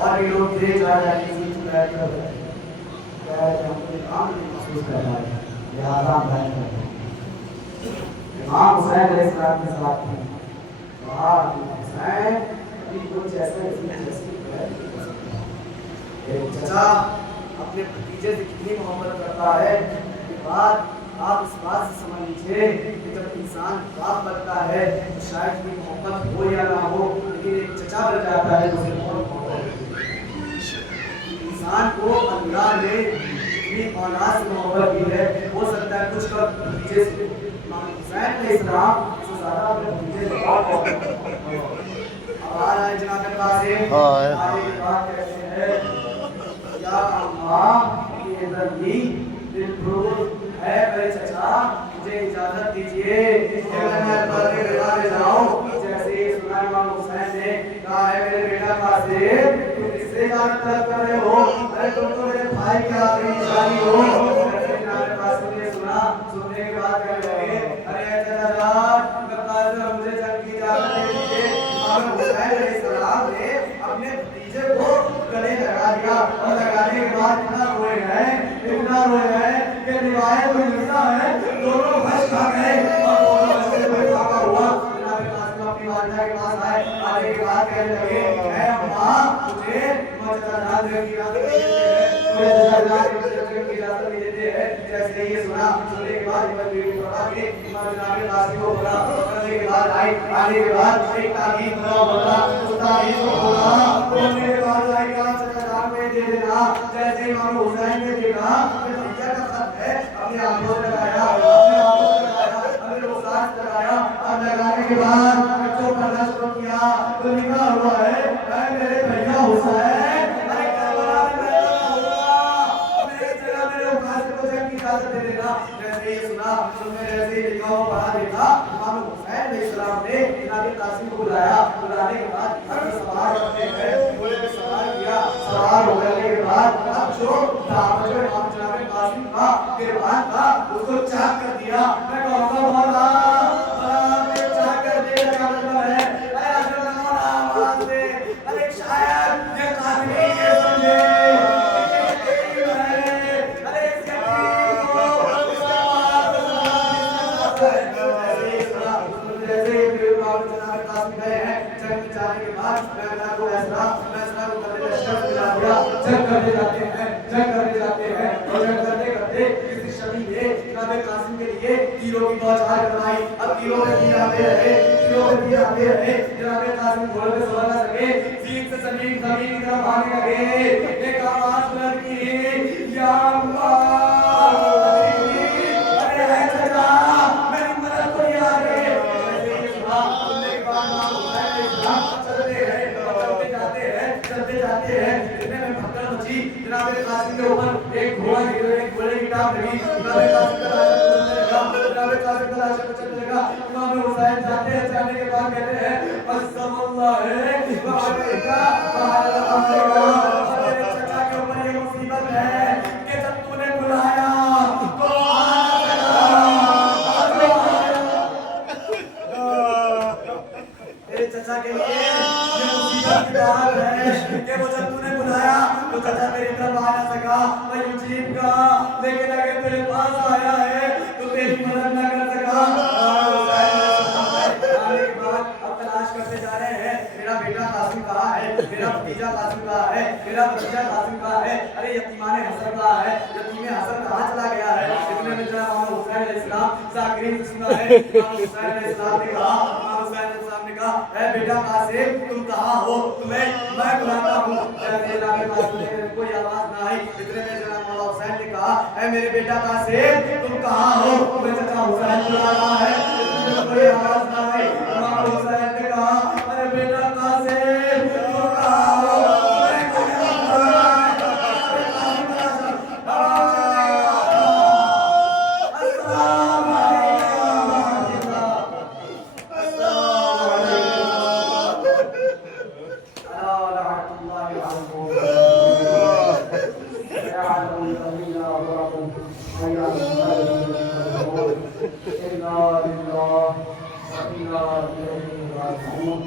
اور یہ لوگ دھیرے جا جاتے ہیں بیٹھ کر ہم کو کام نہیں محسوس کر رہا ہے لہٰذا ہم بیٹھ کر امام حسین علیہ السلام کے ساتھ تھے حسین ابھی کچھ ایسے چچا اپنے بھتیجے سے کتنی محبت کرتا ہے یہ بات آپ اس بات سے سمجھ لیجیے کہ جب انسان باپ بنتا ہے تو شاید کوئی محبت ہو یا نہ ہو لیکن ایک چچا بن جاتا ہے تو اسے بہت محبت انسان کو اللہ نے اپنی اولاد سے محبت کی ہے ہو سکتا ہے کچھ کا بھتیجے سے امام حسین علیہ السلام سے زیادہ اپنے بھتیجے سے بہت محبت اب آ رہا ہے جناب کے پاس آگے کی بات کہتے ہیں یا اللہ یہ ذری دلفروز ہے میرے چچا مجھے اجازت دیجیے کہ میں پردے بتا دے جاؤں جیسے ہی سنا امام حسین نے کہا ہے میرے بیٹا قاسم تم کس سے اجازت طلب کر رہے ہو ارے تم تو میرے بھائی کی آخری نشانی ہو جناب قاسم نے سنا سننے کے بعد کہنے لگے ارے چچا جان قاسم مجھے جنگ کی اجازت دے دیجیے امام حسین علیہ السلام نے اپنے بھتیجے کو گلے لگا دیا اور لگانے کے بعد اتنا روئے ہیں کہ روایت میں ملتا ہے دونوں بھش کھا گئے اور دونوں بھش سے کوئی بھاگا ہوا جناب قاسم اپنی والدہ کے پاس آئے آنے کے بعد کہنے لگے اے اماں مجھے چچا جان کی اجازت نہیں دیتے ہیں جیسے یہ سنا سننے کے بعد پڑھا کے جناب قاسم کو بولا پڑھنے کے بعد آنے کے بعد ایک تاکید بولا اس تاکید کو بولا بولنے کے بعد آئے کہ آپ چچا جان میں دے دینا جیسے امام حسین نے دیکھا کہ بھتیجا کا خط ہے اپنے آنکھوں سے لگایا اپنے رخسار سے لگایا اور لگانے کے بعد بچوں پڑھنا شروع کیا تو لکھا ہوا ہے اے میرے بھیا حسین ارے کربلا میں پیدا ہوا میری جگہ میرے قاسم کو جنگ کی اجازت دے دینا جیسے یہ سنا تو میں ایسے ہی لکھا ہوا پڑھا دیکھا امام حسین علیہ السلام نے جناب قاسم کو بلایا بلانے کے بعد سوال کرتے ہیں بولے میں سوال کیا سوال ہو جانے کے بعد اب جو دعوت امام جناب قاسم کا قربان تھا اس کو چاک کر دیا میں کہوں گا مولا میں چاک کر دیا کیا مطلب ہے اے اجر مولا آواز دے ارے شاید یہ قاسم ہی یہ سمجھے ارے اس کے جیسے جناب قاسم گئے ہیں جنگ جانے کے بعد میں کو ایسا کو کرنے کا شرط دلا دیا جنگ کرنے جاتے ہیں اور جنگ کرتے کرتے کسی شبی نے جناب قاسم کے لیے تیروں کی بوچھار بنائی اب تیروں میں تیر آتے رہے جناب قاسم گھوڑے پہ سوار نہ سکے زمین سے زمین کی طرف آنے لگے ایک آواز بلند کی یا اللہ ارے ہے چچا میری مدد کو یہ آ گئے جیسے یہ سنا سننے کے بعد چلتے جاتے ہیں اتنے میں بھگدڑ مچی جناب قاسم کے اوپر ایک گھوڑا گھوڑے کی ٹانگ لگی جناب قاسم کا لاشا چلنے لگا امام حسین جاتے ہیں جانے کے بعد کہتے ہیں قسم اللہ ہے وعلیکہ میرے چچا کے اوپر یہ مصیبت ہے کہ جب تو نے بلایا تو میرے چچا کے لیے یہ مصیبت کی بات ہے کہ وہ جب تو نے بلایا تو چچا میری طرف آ نہ سکا میں یوچیب کا لیکن اگر تیرے پاس آیا ہے تو تیری مدد نہ کر سکا آنے کے بعد اب تلاش کرتے جا رہے ہیں میرا بیٹا قاسم کہاں ہے میرا بھتیجا قاسم کہاں ہے ارے یتیمان حسن کہاں ہے یتیم حسن کہاں چلا گیا ہے اتنے میں جناب امام حسین علیہ السلام ذاکرین سے سنا ہے امام حسین علیہ السلام نے کہا اے بیٹا قاسم تم کہاں ہو تمہیں میں بلاتا ہوں جیسے جناب قاسم نے کوئی آواز نہ آئی اتنے میں جناب مولا حسین نے کہا اے میرے بیٹا قاسم تم کہاں ہو تمہیں چچا حسین بلا رہا ہے کوئی آواز